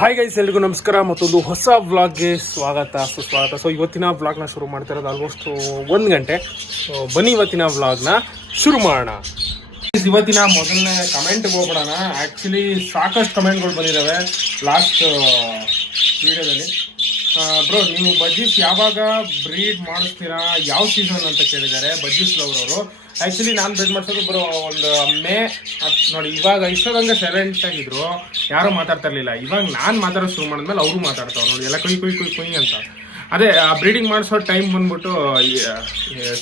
Hi guys, ಎಲ್ರಿಗೂ ನಮಸ್ಕಾರ. ಮತ್ತೊಂದು ಹೊಸ ವ್ಲಾಗ್ಗೆ ಸುಸ್ವಾಗತ. ಸೊ ಇವತ್ತಿನ ವ್ಲಾಗ್ನ ಶುರು ಮಾಡ್ತಾ ಇರೋದು ಆಲ್ಮೋಸ್ಟ್ 1 ಗಂಟೆ. ಸೊ ಬನ್ನಿ ಇವತ್ತಿನ ವ್ಲಾಗ್ನ ಶುರು ಮಾಡೋಣ. ಇವತ್ತಿನ ಮೊದಲನೇ ಕಮೆಂಟ್ಗೆ ಹೋಗ್ಬಿಡೋಣ. ಆ್ಯಕ್ಚುಲಿ ಸಾಕಷ್ಟು ಕಮೆಂಟ್ಗಳು ಬಂದಿದ್ದಾವೆ ಲಾಸ್ಟ್ ವಿಡಿಯೋದಲ್ಲಿ. ಬ್ರೋ, ನೀವು ಬಜ್ಜೀಸ್ ಯಾವಾಗ ಬ್ರೀಡ್ ಮಾಡಿಸ್ತೀರಾ, ಯಾವ ಸೀಸನ್ ಅಂತ ಕೇಳಿದ್ದಾರೆ ಬಜ್ಜೀಸ್ ಲವರ್ ಅವರು. ಆ್ಯಕ್ಚುಲಿ ನಾನು ಬ್ರೀಡ್ ಮಾಡಿಸೋದು ಬ್ರೋ ಒಂದು ಮೇ ನೋಡಿ. ಇವಾಗ ಇಷ್ಟೊಂದಂಗೆ ಸೈಲೆಂಟ್ ಆಗಿದ್ರು, ಯಾರೂ ಮಾತಾಡ್ತಾ ಇರಲಿಲ್ಲ. ಇವಾಗ ನಾನು ಮಾತಾಡೋದು ಶುರು ಮಾಡಿದ್ಮೇಲೆ ಅವರು ಮಾತಾಡ್ತಾವ್ರು ನೋಡಿ, ಎಲ್ಲ ಕುಯ್ ಅಂತ. ಅದೇ ಬ್ರೀಡಿಂಗ್ ಮಾಡಿಸೋ ಟೈಮ್ ಬಂದ್ಬಿಟ್ಟು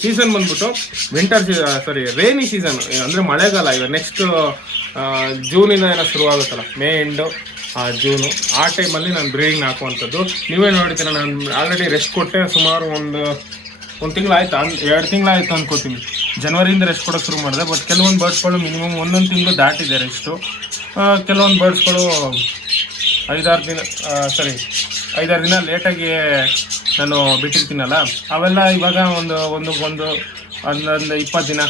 ಸೀಸನ್ ಬಂದ್ಬಿಟ್ಟು ರೇನಿ ಸೀಸನ್, ಅಂದರೆ ಮಳೆಗಾಲ. ಇವಾಗ ನೆಕ್ಸ್ಟ್ ಜೂನಿಂದ ಏನೋ ಶುರುವಾಗುತ್ತಲ್ಲ, ಮೇ ಎಂಡು ಜೂನು, ಆ ಟೈಮಲ್ಲಿ ನಾನು ಬ್ರೀಡಿಂಗ್ ಹಾಕುವಂಥದ್ದು. ನೀವೇ ನೋಡ್ತೀರ, ನಾನು ಆಲ್ರೆಡಿ ರೆಸ್ಟ್ ಕೊಟ್ಟೆ. ಸುಮಾರು ಒಂದು ತಿಂಗಳಾಯ್ತು, 2 ತಿಂಗಳಾಯ್ತು ಅನ್ಕೋತೀನಿ. ಜನವರಿಯಿಂದ ರೆಸ್ಟ್ ಕೊಡೋಕೆ ಶುರು ಮಾಡಿದೆ. ಬಟ್ ಕೆಲವೊಂದು ಬರ್ಡ್ಸ್ಗಳು ಮಿನಿಮಮ್ 1 ತಿಂಗಳು ದಾಟಿದೆ ರೆಸ್ಟು. ಕೆಲವೊಂದು ಬರ್ಡ್ಸ್ಗಳು 5-6 ದಿನ ಲೇಟಾಗಿ ನಾನು ಬಿಟ್ಟಿರ್ತೀನಲ್ಲ, ಅವೆಲ್ಲ ಇವಾಗ ಒಂದು 20 ದಿನ,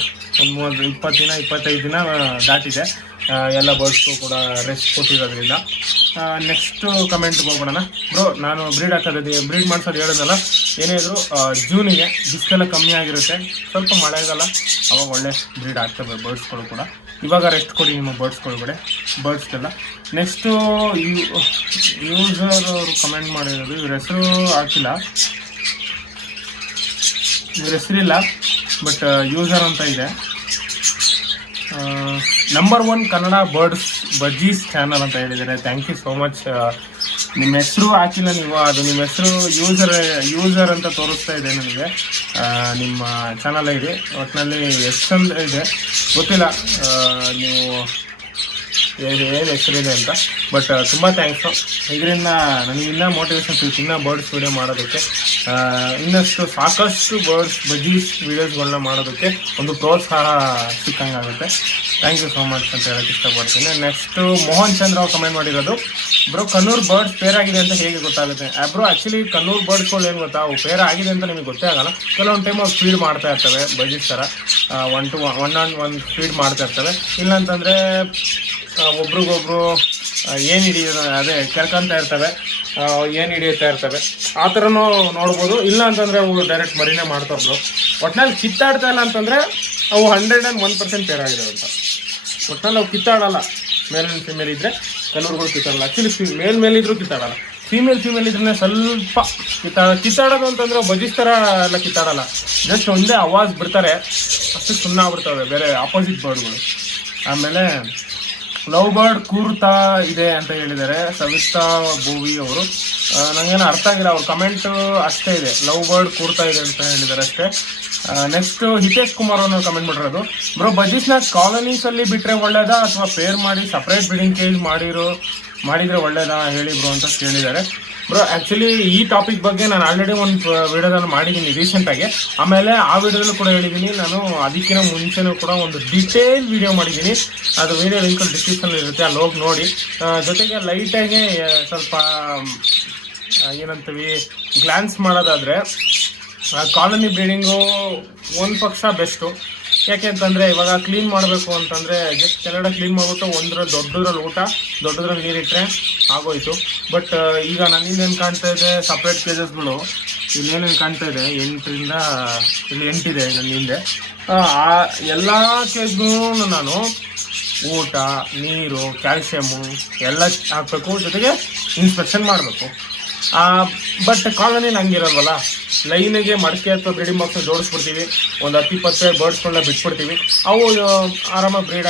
25 ದಿನ ದಾಟಿದೆ. ಎಲ್ಲ ಬರ್ಡ್ಸ್ಗೂ ಕೂಡ ರೆಸ್ಟ್ ಕೊಟ್ಟಿರೋದ್ರಿಂದ. ನೆಕ್ಸ್ಟು ಕಮೆಂಟ್ಗೆ ಹೋಗ್ಬಿಡೋಣ. ಬ್ರೋ, ನಾನು ಬ್ರೀಡ್ ಮಾಡಿಸೋದು ಹೇಳಿದ್ನಲ್ಲ, ಏನೇ ಇದ್ರು ಜೂನಿಗೆ ಬಿಸಿಲೆಲ್ಲ ಕಮ್ಮಿ ಆಗಿರುತ್ತೆ, ಸ್ವಲ್ಪ ಮಳೆಗಾಲ, ಅವಾಗ ಒಳ್ಳೆ ಬ್ರೀಡ್ ಆಗ್ತವೆ ಬರ್ಡ್ಸ್ಗಳು ಕೂಡ. ಇವಾಗ ರೆಸ್ಟ್ ಕೊಡಿ ನಿಮ್ಮ ಬರ್ಡ್ಸ್ಗೆಲ್ಲ. ನೆಕ್ಸ್ಟು ಯೂಸರ್ ಅವರು ಕಮೆಂಟ್ ಮಾಡಿರೋದು, ಇವ್ರ ಹೆಸರು ಹಾಕಿಲ್ಲ, ಇವ್ರ ಹೆಸರಿಲ್ಲ, ಬಟ್ ಯೂಸರ್ ಅಂತ ಇದೆ. ನಂಬರ್ 1 ಕನ್ನಡ ಬಜ್ಜೀಸ್ ಚಾನಲ್ ಅಂತ ಹೇಳಿದ್ದಾರೆ. Thank you so much. ನಿಮ್ಮ ಹೆಸರು ಹಾಕಿಲ್ಲ ನೀವು, ಅದು ನಿಮ್ಮ ಹೆಸರು ಯೂಸರ್ ಅಂತ ತೋರಿಸ್ತಾ ಇದೆ ನನಗೆ ನಿಮ್ಮ ಚಾನಲ್ ಐಡಿ. ಒಟ್ಟಿನಲ್ಲಿ ಎಷ್ಟೊಂದು ಇದೆ ಗೊತ್ತಿಲ್ಲ ನೀವು ಏನು ಹೆಸರಿದೆ ಅಂತ. ಬಟ್ ತುಂಬ ಥ್ಯಾಂಕ್ಸು. ಇದರಿಂದ ನನಗೆ ಇನ್ನೂ ಮೋಟಿವೇಶನ್ ಸಿಗುತ್ತೆ, ಇನ್ನೂ ಬರ್ಡ್ಸ್ ವೀಡಿಯೋ ಮಾಡೋದಕ್ಕೆ, ಇನ್ನಷ್ಟು ಸಾಕಷ್ಟು ಬಜ್ಜೀಸ್ ವೀಡಿಯೋಸ್ಗಳನ್ನ ಮಾಡೋದಕ್ಕೆ ಒಂದು ಪ್ರೋತ್ಸಾಹ ಸಿಕ್ಕಂಗಾಗುತ್ತೆ. ಥ್ಯಾಂಕ್ ಯು ಸೋ ಮಚ್ ಅಂತ ಹೇಳೋಕ್ಕೆ ಇಷ್ಟಪಡ್ತೀನಿ. ನೆಕ್ಸ್ಟು ಮೋಹನ್ ಚಂದ್ರ ಅವ್ರು ಕಮೆಂಟ್ ಮಾಡಿರೋದು, ಬ್ರೋ ಕಣ್ಣೂರು ಬರ್ಡ್ಸ್ ಪೇರ್ ಆಗಿದೆ ಅಂತ ಹೇಗೆ ಗೊತ್ತಾಗುತ್ತೆ? ಬ್ರೋ, ಆ್ಯಕ್ಚುಲಿ ಕಣ್ಣೂರು ಬರ್ಡ್ಸ್ಗಳು ಏನು ಗೊತ್ತಾ, ಅವು ಪೇರ್ ಆಗಿದೆ ಅಂತ ನಿಮಗೆ ಗೊತ್ತೇ ಆಗಲ್ಲ. ಕೆಲವೊಂದು ಟೈಮ್ ಅವು ಫೀಡ್ ಮಾಡ್ತಾ ಇರ್ತವೆ ಬಜ್ಜೀಸ್ ಥರ, 1-on-1 ಫೀಡ್ ಮಾಡ್ತಾ ಇರ್ತವೆ. ಇಲ್ಲಾಂತಂದರೆ ಒಬ್ರಿಗೊಬ್ರು ಏನು ಹಿಡಿಯೋದು, ಅದೇ ಕೆರ್ಕೊಂತ ಇರ್ತವೆ, ಏನು ಹಿಡಿಯುತ್ತಾ ಇರ್ತವೆ, ಆ ಥರನೂ ನೋಡ್ಬೋದು. ಇಲ್ಲ ಅಂತಂದರೆ ಅವು ಡೈರೆಕ್ಟ್ ಮರಿನೇ ಮಾಡ್ತಾವ್ರು. ಒಟ್ಟಿನಲ್ಲಿ ಕಿತ್ತಾಡ್ತಾ ಇಲ್ಲ ಅಂತಂದರೆ ಅವು 101% ಪೇರ್ ಆಗಿರೋದು ಅಂತ. ಒಟ್ಟಿನಲ್ಲಿ ಅವು ಕಿತ್ತಾಡಲ್ಲ. ಮೇಲ್ ಫಿಮೇಲ್ ಇದ್ದರೆ ಕೆಲವ್ರುಗಳು ಕಿತ್ತಾಡಲ್ಲ. ಆ್ಯಕ್ಚುಲಿ ಮೇಲಿದ್ರೂ ಕಿತ್ತಾಡಲ್ಲ, ಫೀಮೇಲ್ ಇದ್ರೆ ಸ್ವಲ್ಪ ಕಿತ್ತಾಡೋದು ಅಂತಂದರೆ ಬಜ್ಜೀಸ್ ಥರ ಎಲ್ಲ ಕಿತ್ತಾಡಲ್ಲ. ಜಸ್ಟ್ ಒಂದೇ ಆವಾಜ್ ಬಿಡ್ತಾರೆ, ಅಷ್ಟು ಸುಮ್ಮನೆ ಆಗ್ಬಿಡ್ತವೆ ಬೇರೆ ಆಪೋಸಿಟ್ ಬರ್ಡ್ಗಳು. ಆಮೇಲೆ ಲವ್ ಬರ್ಡ್ ಕೂರ್ತಾ ಇದೆ ಅಂತ ಹೇಳಿದ್ದಾರೆ ಸವಿತಾ ಭೂವಿ ಅವರು. ನನಗೇನು ಅರ್ಥ ಆಗಿಲ್ಲ ಅವ್ರ ಕಮೆಂಟು, ಅಷ್ಟೇ ಇದೆ, ಲವ್ ಬರ್ಡ್ ಕೂರ್ತಾ ಇದೆ ಅಂತ ಹೇಳಿದ್ದಾರೆ ಅಷ್ಟೇ. ನೆಕ್ಸ್ಟ್ ಹಿತೇಶ್ ಕುಮಾರ್ ಅವರು ಕಮೆಂಟ್ ಮಾಡಿರೋದು, ಬ್ರೋ ಬಜ್ಜೀಸ್ನ ಕಾಲೋನೀಸಲ್ಲಿ ಬಿಟ್ಟರೆ ಒಳ್ಳೇದಾ ಅಥವಾ ಪೇರ್ ಮಾಡಿ ಸಪ್ರೇಟ್ ಬ್ರೀಡಿಂಗ್ ಕೇಜ್ ಮಾಡಿದರೆ ಒಳ್ಳೇದಾ ಹೇಳಿ ಬ್ರೋ ಅಂತ ಕೇಳಿದ್ದಾರೆ. ಬ್ರೋ, ಆ್ಯಕ್ಚುಲಿ ಈ ಟಾಪಿಕ್ ಬಗ್ಗೆ ನಾನು ಆಲ್ರೆಡಿ ಒಂದು ವಿಡಿಯೋದನ್ನು ಮಾಡಿದ್ದೀನಿ ರೀಸೆಂಟಾಗಿ. ಆಮೇಲೆ ಆ ವಿಡಿಯೋದಲ್ಲೂ ಕೂಡ ಹೇಳಿದ್ದೀನಿ ನಾನು. ಅದಕ್ಕಿಂತ ಮುಂಚೆನೂ ಕೂಡ ಒಂದು ಡಿಟೇಲ್ ವಿಡಿಯೋ ಮಾಡಿದ್ದೀನಿ, ಅದು ವಿಡಿಯೋ ಲಿಂಕ್ ಡಿಸ್ಕ್ರಿಪ್ಷನಲ್ಲಿ ಇರುತ್ತೆ, ಅಲ್ಲಿ ಹೋಗಿ ನೋಡಿ. ಜೊತೆಗೆ ಲೈಟಾಗಿ ಸ್ವಲ್ಪ ಏನಂತೀವಿ ಗ್ಲಾನ್ಸ್ ಮಾಡೋದಾದರೆ ಕಾಲೋನಿ ಬ್ರೀಡಿಂಗು ಒಂದು ಪಕ್ಷ ಬೆಸ್ಟು. ಯಾಕೆ ಅಂತಂದರೆ ಇವಾಗ ಕ್ಲೀನ್ ಮಾಡಬೇಕು ಅಂತಂದರೆ ಜಸ್ಟ್ ಕೆಳಗಡೆ ಕ್ಲೀನ್ ಮಾಡಿಬಿಟ್ಟು ದೊಡ್ಡದ್ರಲ್ಲಿ ಊಟ, ದೊಡ್ಡದ್ರಲ್ಲಿ ನೀರಿಟ್ಟರೆ ಆಗೋಯ್ತು. ಬಟ್ ಈಗ ನನ್ನಿಂದೇನು ಕಾಣ್ತಾ ಇದೆ, ಸಪ್ರೇಟ್ ಕೇಜಸ್ಗಳು ಇಲ್ಲೇನೇನು ಕಾಣ್ತಾ ಇದೆ, 8 ಇದೆ ನನ್ನ ಹಿಂದೆ. ಆ ಎಲ್ಲ ಕೇಜ್ಗೂ ನಾನು ಊಟ, ನೀರು, ಕ್ಯಾಲ್ಶಿಯಮ್ಮು ಎಲ್ಲ ಹಾಕಬೇಕು, ಜೊತೆಗೆ ಇನ್ಸ್ಪೆಕ್ಷನ್ ಮಾಡಬೇಕು. ಬಟ್ ಕಾಲೋನಿಲಿ ಹಂಗಿರಲ್ವಲ್ಲ, ಲೈನಿಗೆ ಮಡಕೆ ಅಥವಾ ಬ್ರೀಡಿಂಗ್ ಬಾಕ್ಸ್ ಜೋಡಿಸ್ಬಿಡ್ತೀವಿ, ಒಂದು 10-20 ಬರ್ಡ್ಸ್ಗಳನ್ನ ಬಿಟ್ಬಿಡ್ತೀವಿ, ಅವು ಆರಾಮಾಗಿ ಬ್ರೀಡ್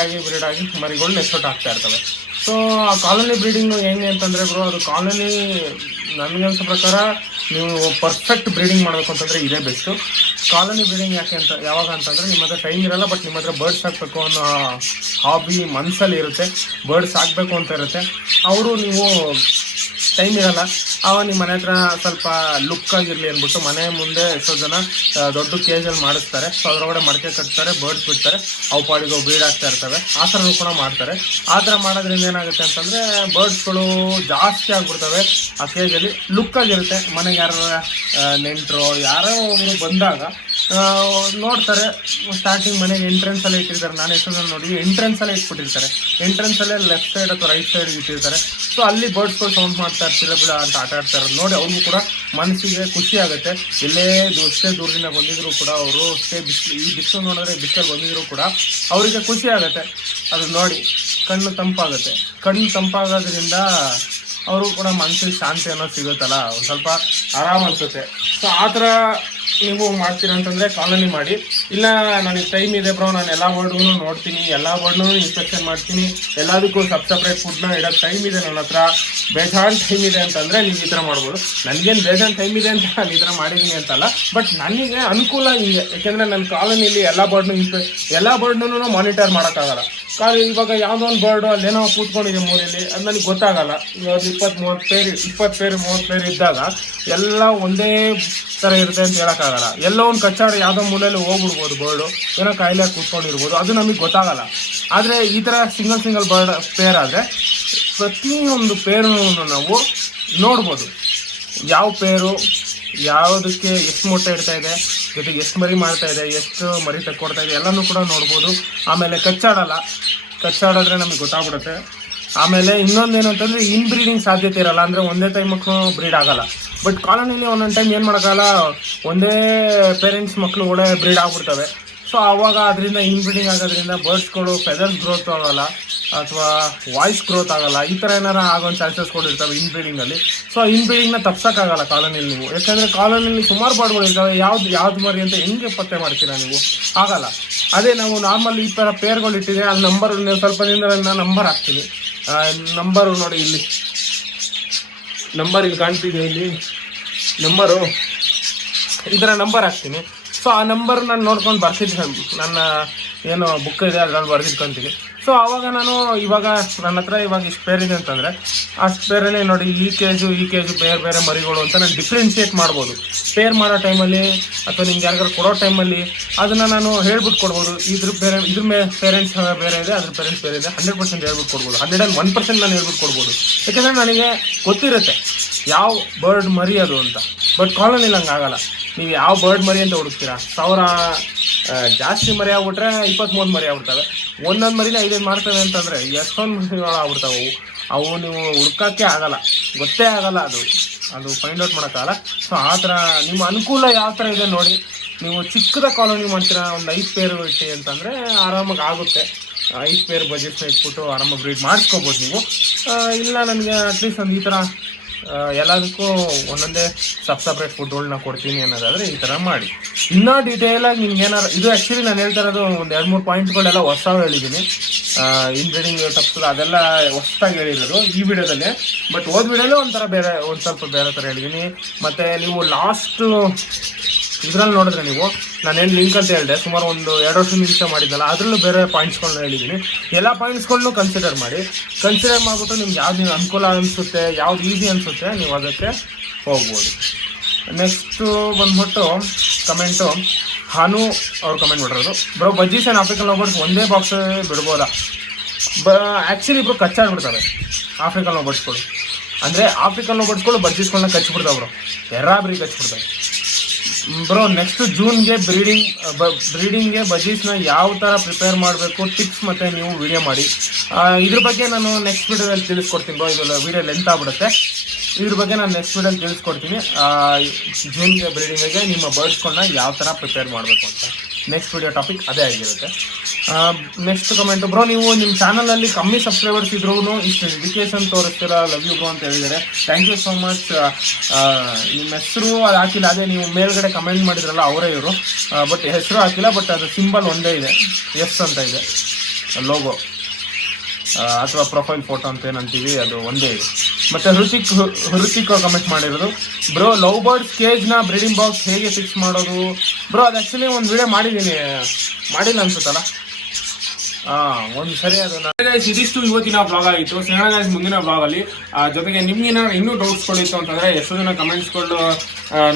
ಆಗಿ ಮರಿಗಳು ನೆಕ್ಸ್ಟ್ ಆಗ್ತಾ ಇರ್ತವೆ. ಸೊ ಆ ಕಾಲೋನಿ ಬ್ರೀಡಿಂಗು ಹೆಂಗೆ ಅಂತಂದರೆ ಬ್ರೋ, ಅದು ಕಾಲೋನಿ ನನಗನ್ಸೋ ಪ್ರಕಾರ ನೀವು ಪರ್ಫೆಕ್ಟ್ ಬ್ರೀಡಿಂಗ್ ಮಾಡಬೇಕು ಅಂತಂದರೆ ಇದೇ ಬೆಸ್ಟು. ಕಾಲೋನಿ ಬ್ರೀಡಿಂಗ್ ಯಾವಾಗ ಅಂತಂದರೆ ನಿಮ್ಮ ಹತ್ರ ಟೈಮ್ ಇರಲ್ಲ, ಬಟ್ ನಿಮ್ಮ ಹತ್ರ ಬರ್ಡ್ಸ್ ಹಾಕಬೇಕು ಅನ್ನೋ ಹಾಬಿ ಮನಸ್ಸಲ್ಲಿ ಇರುತ್ತೆ, ಬರ್ಡ್ಸ್ ಹಾಕಬೇಕು ಅಂತ ಇರುತ್ತೆ. ಅವರು ನೀವು ಟೈಮ್ ಇರಲ್ಲ. ಅವಾಗ ನಿಮ್ಮ ಮನೆ ಹತ್ರ ಸ್ವಲ್ಪ ಲುಕ್ ಆಗಿರಲಿ ಅಂದ್ಬಿಟ್ಟು ಮನೆ ಮುಂದೆ ಎಷ್ಟೋ ಜನ ದೊಡ್ಡ ಕೇಜಲ್ಲಿ ಮಾಡಿಸ್ತಾರೆ. ಸೊ ಅದರೊಳಗಡೆ ಮಡಕೆ ಕಟ್ತಾರೆ, ಬರ್ಡ್ಸ್ ಬಿಡ್ತಾರೆ, ಅವು ಪಾಡಿಗೆ ಬ್ರೀಡ್ ಆಗ್ತಾ ಇರ್ತವೆ. ಆ ಥರನೂ ಕೂಡ ಮಾಡ್ತಾರೆ. ಆ ಥರ ಮಾಡೋದ್ರಿಂದ ಏನಾಗುತ್ತೆ ಅಂತಂದರೆ ಬರ್ಡ್ಸ್ಗಳು ಜಾಸ್ತಿ ಆಗ್ಬಿಡ್ತವೆ. ಆ ಕೇಜಲ್ಲಿ ಲುಕ್ ಆಗಿರುತ್ತೆ. ಮನೆಗೆ ಯಾರು ನೆಂಟರು ಯಾರೋ ಒಬ್ರು ಬಂದಾಗ ನೋಡ್ತಾರೆ. ಸ್ಟಾರ್ಟಿಂಗ್ ಮನೆಗೆ ಎಂಟ್ರೆನ್ಸ್ ಅಲ್ಲೇ ಇಟ್ಟಿರ್ತಾರೆ. ನಾನು ಎಷ್ಟು ಜನ ನೋಡಿ ಎಂಟ್ರೆನ್ಸ್ ಅಲ್ಲೇ ಇಟ್ಬಿಟ್ಟಿರ್ತಾರೆ. ಎಂಟ್ರೆನ್ಸ್ ಅಲ್ಲೇ ಲೆಫ್ಟ್ ಸೈಡ್ ಅಥವಾ ರೈಟ್ ಸೈಡ್ ಇಟ್ಟಿರ್ತಾರೆ. ಸೊ ಅಲ್ಲಿ ಬರ್ಡ್ಸ್ಗಳು ಸೌಂಡ್ ಮಾಡ್ತಾ ಇರ್ತಿಲ್ಲ ಅಂತ ಆಟ ಆಡ್ತಾರೆ ನೋಡಿ. ಅವ್ರಿಗೂ ಕೂಡ ಮನಸ್ಸಿಗೆ ಖುಷಿ ಆಗುತ್ತೆ. ಎಷ್ಟೇ ದೂರದಿಂದ ಬಂದಿದ್ರು ಕೂಡ ಅವರು ಈ ಬಿಸಿಲು ನೋಡಿದ್ರೆ ಬಿಸಿಲಲ್ಲಿ ಬಂದಿದ್ರು ಕೂಡ ಅವರಿಗೆ ಖುಷಿ ಆಗುತ್ತೆ. ಅದು ನೋಡಿ ಕಣ್ಣು ತಂಪಾಗುತ್ತೆ. ಕಣ್ಣು ತಂಪಾಗೋದ್ರಿಂದ ಅವರು ಕೂಡ ಮನಸ್ಸಿಗೆ ಶಾಂತಿ ಅನ್ನೋದು ಸಿಗುತ್ತಲ್ಲ, ಒಂದು ಸ್ವಲ್ಪ ಆರಾಮ ಅನಿಸುತ್ತೆ. ಸೊ ಆ ಥರ ನೀವು ಮಾಡ್ತೀರ ಅಂತಂದರೆ ಕಾಲೋನಿ ಮಾಡಿ. ಇಲ್ಲ ನನಗೆ ಟೈಮ್ ಇದೆ ಬ್ರೋ, ನಾನು ಎಲ್ಲ ಬರ್ಡ್ಗೂ ನೋಡ್ತೀನಿ, ಎಲ್ಲ ಬರ್ಡ್ನೂ ಇನ್ಸ್ಪೆಕ್ಷನ್ ಮಾಡ್ತೀನಿ, ಎಲ್ಲದಕ್ಕೂ ಸಪ್ರೇಟ್ ಫುಡ್ನ ಇಡೋಕ್ಕೆ ಟೈಮ್ ಇದೆ ನನ್ನ ಹತ್ರ, ಬೇಜಾನ್ ಟೈಮ್ ಇದೆ ಅಂತಂದರೆ ನೀವು ಈ ಥರ ಮಾಡ್ಬೋದು. ನನಗೇನು ಬೇಜಾನ್ ಟೈಮ್ ಇದೆ ಅಂತ ನಾನು ಈ ಥರ ಮಾಡಿದ್ದೀನಿ ಅಂತಲ್ಲ, ಬಟ್ ನನಗೆ ಅನುಕೂಲ ಹಿಂಗೆ. ಯಾಕೆಂದರೆ ನನ್ನ ಕಾಲೋನಿಯಲ್ಲಿ ಎಲ್ಲ ಬರ್ಡ್ನೂ ಮಾನಿಟರ್ ಮಾಡೋಕ್ಕಾಗಲ್ಲ. ಇವಾಗ ಯಾವುದೋ ಒಂದು ಬರ್ಡು ಅಲ್ಲೇನೋ ಕೂತ್ಕೊಂಡಿದೆ ಮೂಲೆಯಲ್ಲಿ, ಅದು ನನಗೆ ಗೊತ್ತಾಗಲ್ಲ. ಇವಾಗ 20-30 ಪೇರ್ ಇದ್ದಾಗ ಎಲ್ಲ ಒಂದೇ ಥರ ಇರುತ್ತೆ ಅಂತ ಹೇಳೋಕ್ಕಾಗಲ್ಲ. ಎಲ್ಲೋ ಒಂದು ಕಚ್ಚಾಡಿ ಯಾವುದೋ ಮೂಲೆಯಲ್ಲಿ ಹೋಗ್ಬಿಡ್ಬೋದು ಬರ್ಡು, ಏನೋ ಕಾಯಿಲೆ ಕೂತ್ಕೊಂಡಿರ್ಬೋದು, ಅದು ನಮಗೆ ಗೊತ್ತಾಗಲ್ಲ. ಆದರೆ ಈ ಥರ ಸಿಂಗಲ್ ಬರ್ಡ್ ಪೇರ್ ಆದರೆ ಪ್ರತಿಯೊಂದು ಪೇರನ್ನು ನಾವು ನೋಡ್ಬೋದು. ಯಾವ ಪೇರು ಯಾವುದಕ್ಕೆ ಎಷ್ಟು ಮೊಟ್ಟೆ ಇಡ್ತಾ ಇದೆ, ಜೊತೆಗೆ ಎಷ್ಟು ಮರಿ ಮಾಡ್ತಾ ಇದೆ, ಎಷ್ಟು ಮರಿ ತಕ್ಕೊಡ್ತಾ ಇದೆ, ಎಲ್ಲನೂ ಕೂಡ ನೋಡ್ಬೋದು. ಆಮೇಲೆ ಕಚ್ಚಾಡಿದ್ರೆ ನಮಗೆ ಗೊತ್ತಾಗ್ಬಿಡುತ್ತೆ. ಆಮೇಲೆ ಇನ್ನೊಂದೇನು ಅಂತಂದರೆ ಇನ್ಬ್ರೀಡಿಂಗ್ ಸಾಧ್ಯತೆ ಇರಲ್ಲ. ಅಂದರೆ ಒಂದೇ ಟೈಮ್ ಮಕ್ಕಳು ಬ್ರೀಡ್ ಆಗಲ್ಲ. ಬಟ್ ಕಾಲೋನಿಲಿ ಒಂದೊಂದು ಟೈಮ್ ಏನು ಮಾಡೋಕ್ಕಲ್ಲ, ಒಂದೇ ಪೇರೆಂಟ್ಸ್ ಮಕ್ಕಳು ಕೂಡ ಬ್ರೀಡ್ ಆಗ್ಬಿಡ್ತವೆ. ಸೊ ಆವಾಗ ಅದರಿಂದ ಇನ್ಬ್ರೀಡಿಂಗ್ ಆಗೋದ್ರಿಂದ ಬರ್ಡ್ಸ್ಗಳು ಫೆದರ್ಸ್ ಗ್ರೋತ್ ಆಗಲ್ಲ ಅಥವಾ ವಾಯ್ಸ್ ಗ್ರೋತ್ ಆಗಲ್ಲ. ಈ ಥರ ಏನಾರು ಆಗೋ ಚಾನ್ಸಸ್ಗಳು ಇರ್ತವೆ ಇನ್ಬ್ರೀಡಿಂಗಲ್ಲಿ. ಸೊ ಇನ್ಬ್ರೀಡಿಂಗ್ನ ತಪ್ಸೋಕ್ಕಾಗಲ್ಲ ಕಾಲೋನಿಲಿ ನೀವು. ಯಾಕಂದರೆ ಕಾಲೋನಿಲಿ ಸುಮಾರು ಬರ್ಡ್ಗಳು ಇರ್ತವೆ. ಯಾವ್ದು ಮರಿ ಅಂತ ಹೆಂಗೆ ಪತ್ತೆ ಮಾಡ್ತೀರಾ ನೀವು? ಆಗಲ್ಲ. ಅದೇ ನಾವು ನಾರ್ಮಲ್ ಈ ಥರ ಪೇರ್ಗಳು ಇಟ್ಟಿದೆ, ಅಲ್ಲಿ ನಂಬರ್ ಸ್ವಲ್ಪ ದಿನದಿಂದ ನಂಬರ್ ಹಾಕ್ತೀನಿ. ನಂಬರು ನೋಡಿ, ಇಲ್ಲಿ ನಂಬರ್ ಇಲ್ಲಿ ಕಾಣ್ತಿದೆ, ಇಲ್ಲಿ ನಂಬರು ಈ ಥರ ನಂಬರ್ ಹಾಕ್ತೀನಿ. ಸೊ ಆ ನಂಬರ್ ನಾನು ನೋಡ್ಕೊಂಡು ಬರ್ತಿದ್ದೆ, ನನ್ನ ಏನು ಬುಕ್ ಇದೆ ಅದ್ರಲ್ಲಿ ಬರ್ದಿಟ್ಕೊತೀನಿ. ಸೊ ಆವಾಗ ನಾನು ಇವಾಗ ನನ್ನ ಹತ್ರ ಇವಾಗ ಇಷ್ಟು ಪೇರ್ ಇದೆ ಅಂತಂದರೆ ಅಷ್ಟು ಪೇರಲ್ಲೇ ನೋಡಿ ಈ ಕೇಜು ಬೇರೆ ಬೇರೆ ಮರಿಗಳು ಅಂತ ನಾನು ಡಿಫ್ರೆನ್ಷಿಯೇಟ್ ಮಾಡ್ಬೋದು. ಪೇರ್ ಮಾಡೋ ಟೈಮಲ್ಲಿ ಅಥವಾ ನಿಮ್ಗೆ ಯಾರಿಗಾರು ಕೊಡೋ ಟೈಮಲ್ಲಿ ಅದನ್ನು ನಾನು ಹೇಳ್ಬಿಟ್ಟು ಕೊಡ್ಬೋದು. ಇದ್ರ ಪೇರೆಂಟ್ಸ್ ಬೇರೆ ಇದೆ, ಅದ್ರ ಪೇರೆಂಟ್ಸ್ ಬೇರೆ ಇದೆ, 100% ಹೇಳ್ಬಿಟ್ಟು ಕೊಡ್ಬೋದು. 101% ನಾನು ಹೇಳ್ಬಿಟ್ಟು ಕೊಡ್ಬೋದು. ಯಾಕೆಂದರೆ ನನಗೆ ಗೊತ್ತಿರುತ್ತೆ ಯಾವ ಬರ್ಡ್ ಮರಿ ಅದು ಅಂತ. ಬಟ್ ಕಾಲೋನಿಲಿ ಹಂಗೆ ಆಗಲ್ಲ. ನೀವು ಯಾವ ಬರ್ಡ್ ಮರಿ ಅಂತ ಹುಡುಕ್ತೀರಾ, 1000 ಜಾಸ್ತಿ ಮರಿ ಆಗ್ಬಿಟ್ರೆ 23 ಮರಿ ಆಗ್ಬಿಡ್ತವೆ. ಒಂದೊಂದು ಮರಿನ 5 ಮಾಡ್ತವೆ ಅಂತಂದರೆ ಎಷ್ಟೊಂದು ಮರಿಗಳು ಆಗ್ಬಿಡ್ತಾವೆ. ಅವು ನೀವು ಹುಡ್ಕೋಕ್ಕೆ ಆಗಲ್ಲ, ಗೊತ್ತೇ ಆಗಲ್ಲ, ಅದು ಫೈಂಡ್ ಔಟ್ ಮಾಡೋಕ್ಕಾಗಲ್ಲ. ಸೊ ಆ ಥರ ನಿಮ್ಮ ಅನುಕೂಲ ಯಾವ ಥರ ಇದೆ ನೋಡಿ. ನೀವು ಚಿಕ್ಕದ ಕಾಲೋನಿ ಮಾಡ್ತೀರಾ, ಒಂದು 5 ಪೇರ್ ಇಟ್ಟು ಅಂತಂದರೆ ಆರಾಮಾಗಿ ಆಗುತ್ತೆ. 5 ಪೇರ್ ಬಜೆಟ್ನ ಇಟ್ಬಿಟ್ಟು ಆರಾಮಾಗಿ ಬ್ರೀಡ್ ಮಾಡಿಸ್ಕೋಬೋದು ನೀವು. ಇಲ್ಲ ನನಗೆ ಅಟ್ಲೀಸ್ಟ್ ಒಂದು ಈ ಥರ ಎಲ್ಲದಕ್ಕೂ ಒಂದೊಂದೇ ಸಪ್ರೇಟ್ ಫುಡ್ಗಳನ್ನ ಕೊಡ್ತೀನಿ ಅನ್ನೋದಾದರೆ ಈ ಥರ ಮಾಡಿ. ಇನ್ನೂ ಡೀಟೇಲಾಗಿ ನಿಮ್ಗೆ ಏನಾರು ಇದು ಆ್ಯಕ್ಚುಲಿ ನಾನು ಹೇಳ್ತಾ ಇರೋದು ಒಂದು 2-3 ಪಾಯಿಂಟ್ಗಳೆಲ್ಲ ಹೊಸದಾಗಿ ಹೇಳಿದ್ದೀನಿ. ಇನ್ಬ್ರೀಡಿಂಗ್ ತಪ್ಪಿಸೋದು ಅದೆಲ್ಲ ಹೊಸದಾಗಿ ಹೇಳಿರೋದು ಈ ವಿಡಿಯೋದಲ್ಲಿ. ಬಟ್ ಹೋದ ವಿಡಿಯೋಲ್ಲೇ ಒಂದು ಸ್ವಲ್ಪ ಬೇರೆ ಥರ ಹೇಳಿದ್ದೀನಿ. ಮತ್ತು ನೀವು ಲಾಸ್ಟು ಇದರಲ್ಲಿ ನೋಡಿದ್ರೆ ನೀವು ನಾನೇನು ಲಿಂಕ್ ಅಂತ ಹೇಳಿದೆ, ಸುಮಾರು ಒಂದು 2 ವರ್ಷದ ನಿಮಿಷ ಮಾಡಿದ್ದಲ್ಲ, ಅದರಲ್ಲೂ ಬೇರೆ ಪಾಯಿಂಟ್ಸ್ಗಳನ್ನ ಹೇಳಿದ್ದೀನಿ. ಎಲ್ಲ ಪಾಯಿಂಟ್ಸ್ಗಳನ್ನೂ ಕನ್ಸಿಡರ್ ಮಾಡಿಬಿಟ್ಟು ನಿಮ್ಗೆ ಯಾವ್ದು ನೀವು ಅನುಕೂಲ ಅನಿಸುತ್ತೆ, ಯಾವ್ದು ಈಸಿ ಅನಿಸುತ್ತೆ ನೀವು ಅದಕ್ಕೆ ಹೋಗ್ಬೋದು. ನೆಕ್ಸ್ಟು ಬಂದ್ಬಿಟ್ಟು ಕಮೆಂಟು ಹಾನು ಅವ್ರು ಕಮೆಂಟ್ ಮಾಡಿರೋದು, ಬ್ರೋ ಬಜ್ಜೀಸ್ ಆ್ಯಂಡ್ ಆಫ್ರಿಕನ್ ಲೋಬರ್ಡ್ಸ್ ಒಂದೇ ಬಾಕ್ಸ್ ಬಿಡ್ಬೋದಾ? ಆ್ಯಕ್ಚುಲಿ ಇಬ್ಬರು ಕಚ್ಚಾಡ್ಬಿಡ್ತವೆ ಆಫ್ರಿಕನ್ ಲೋಬರ್ಡ್ಸ್ಗಳು. ಅಂದರೆ ಆಫ್ರಿಕನ್ ಲೋಬರ್ಡ್ಸ್ಗಳು ಬಜ್ಜೀಸ್ಗಳನ್ನ ಕಚ್ಚಿಬಿಡ್ತಾವೆ ಬ್ರೋ, ಎರ್ರಾಬ್ರಿ ಕಚ್ಚಿಬಿಡ್ತವೆ ಬ್ರೋ. ನೆಕ್ಸ್ಟ್ ಜೂನ್ಗೆ ಬ್ರೀಡಿಂಗ್ಗೆ ಬಜೀಸ್ನ ಯಾವ ಥರ ಪ್ರಿಪೇರ್ ಮಾಡಬೇಕು ಟಿಪ್ಸ್ ಮತ್ತು ನೀವು ವಿಡಿಯೋ ಮಾಡಿ. ಇದ್ರ ಬಗ್ಗೆ ನಾನು ನೆಕ್ಸ್ಟ್ ವಿಡಿಯೋದಲ್ಲಿ ತಿಳಿಸ್ಕೊಡ್ತೀನಿ ಬ್ರೋ. ಇದು ವಿಡಿಯೋ ಲೆಂತ್ ಆಗ್ಬಿಡುತ್ತೆ. ಇದ್ರ ಬಗ್ಗೆ ನಾನು ನೆಕ್ಸ್ಟ್ ವಿಡಿಯೋದಲ್ಲಿ ತಿಳಿಸ್ಕೊಡ್ತೀನಿ. ಜೂನ್ಗೆ ಬ್ರೀಡಿಂಗಿಗೆ ನಿಮ್ಮ ಬರ್ಡ್ಸ್ಗಳನ್ನ ಯಾವ ಥರ ಪ್ರಿಪೇರ್ ಮಾಡಬೇಕು ಅಂತ ನೆಕ್ಸ್ಟ್ ವಿಡಿಯೋ ಟಾಪಿಕ್ ಅದೇ ಆಗಿರುತ್ತೆ. ನೆಕ್ಸ್ಟ್ ಕಮೆಂಟು, ಬ್ರೋ ನೀವು ನಿಮ್ಮ ಚಾನಲಲ್ಲಿ ಕಮ್ಮಿ ಸಬ್ಸ್ಕ್ರೈಬರ್ಸ್ ಇದ್ರೂ ಇಷ್ಟು ಡೆಡಿಕೇಶನ್ ತೋರಿಸ್ತೀರಾ, ಲವ್ ಯು ಬ್ರೋ ಅಂತ ಹೇಳಿದ್ದಾರೆ. Thank you so much. ನಿಮ್ಮ ಹೆಸರು ಅದು ಹಾಕಿಲ್ಲ, ಅದೇ ನೀವು ಮೇಲ್ಗಡೆ ಕಮೆಂಟ್ ಮಾಡಿದ್ರಲ್ಲ ಅವರೇ ಇವರು. ಬಟ್ ಹೆಸರು ಹಾಕಿಲ್ಲ, ಬಟ್ ಅದು ಸಿಂಬಲ್ ಒಂದೇ ಇದೆ, ಎಸ್ ಅಂತ ಇದೆ ಲೋಗೋ ಅಥವಾ ಪ್ರೊಫೈಲ್ ಫೋಟೋ ಅಂತ ಏನಂತೀವಿ, ಅದು ಒಂದೇ ಇದೆ. ಮತ್ತು ಹೃತಿಕ್ ಕಮೆಂಟ್ ಮಾಡಿರೋದು, ಬ್ರೋ ಲವ್ ಬರ್ಡ್ ಕೇಜ್ನ ಬ್ರೀಡಿಂಗ್ ಬಾಕ್ಸ್ ಹೇಗೆ ಫಿಕ್ಸ್ ಮಾಡೋದು? ಬ್ರೋ ಅದು ಆ್ಯಕ್ಚುಲಿ ಒಂದು ವಿಡಿಯೋ ಮಾಡಿದ್ದೀನಿ, ಮಾಡಿಲ್ಲ ಅನ್ಸುತ್ತಲ್ಲ. ಒಂದು ಸರಿ ಅದು ಇದಿಷ್ಟು ಇವತ್ತಿನ ಬ್ಲಾಗ್ ಆಗಿತ್ತು. ಸಿಗೋಣ ಗೈಸ್ ಮುಂದಿನ ಬ್ಲಾಗ್ ಅಲ್ಲಿ. ಜೊತೆಗೆ ನಿಮ್ಗೆ ಏನಾದ್ರು ಇನ್ನೂ ಡೌಟ್ಸ್ಗಳಿತ್ತು ಅಂತಂದ್ರೆ ಎಷ್ಟೋ ಜನ ಕಮೆಂಟ್ಸ್ಗಳು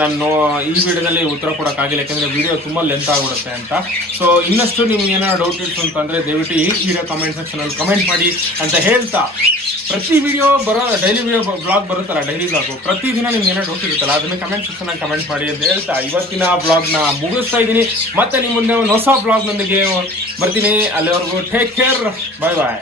ನಾನು ಈ ವಿಡಿಯೋದಲ್ಲಿ ಉತ್ತರ ಕೊಡೋಕ್ಕಾಗಿಲ್ಲ, ಯಾಕಂದ್ರೆ ವಿಡಿಯೋ ತುಂಬಾ ಲೆಂತ್ ಆಗಿಬಿಡುತ್ತೆ ಅಂತ. ಸೊ ಇನ್ನಷ್ಟು ನಿಮ್ಗೆ ಏನಾದ್ರು ಡೌಟ್ ಇತ್ತು ಅಂತಂದ್ರೆ ದಯವಿಟ್ಟು ಈ ವಿಡಿಯೋ ಕಮೆಂಟ್ ಸೆಕ್ಷನ್ ಅಲ್ಲಿ ಕಮೆಂಟ್ ಮಾಡಿ ಅಂತ ಹೇಳ್ತಾ, ಪ್ರತಿ ವಿಡಿಯೋ ಡೈಲಿ ವಿಡಿಯೋ ಬ್ಲಾಗ್ ಬರುತ್ತಲ್ಲ, ಡೈಲಿ ಬ್ಲಾಗ್ ಪ್ರತಿದಿನ ನಿಮ್ಗೆ ಏನೋ ಡೌಟ್ ಇರುತ್ತಲ್ಲ ಅದನ್ನ ಕಮೆಂಟ್ ಸೆಕ್ಷನ್ ಅಲ್ಲಿ ಕಮೆಂಟ್ ಮಾಡಿ ಅಂತ ಹೇಳ್ತಾ ಇವತ್ತಿನ ಬ್ಲಾಗ್ ನ ಮುಗಿಸ್ತಾ ಇದ್ದೀನಿ. ಮತ್ತೆ ನಿಮ್ಮ ಮುಂದೆ ಒಂದು ಹೊಸ ಬ್ಲಾಗ್ ನೊಂದಿಗೆ ಬರ್ತೀನಿ. ಅಲ್ಲಿವರೆಗೂ ಟೇಕ್ ಕೇರ್, ಬಾಯ್ ಬಾಯ್.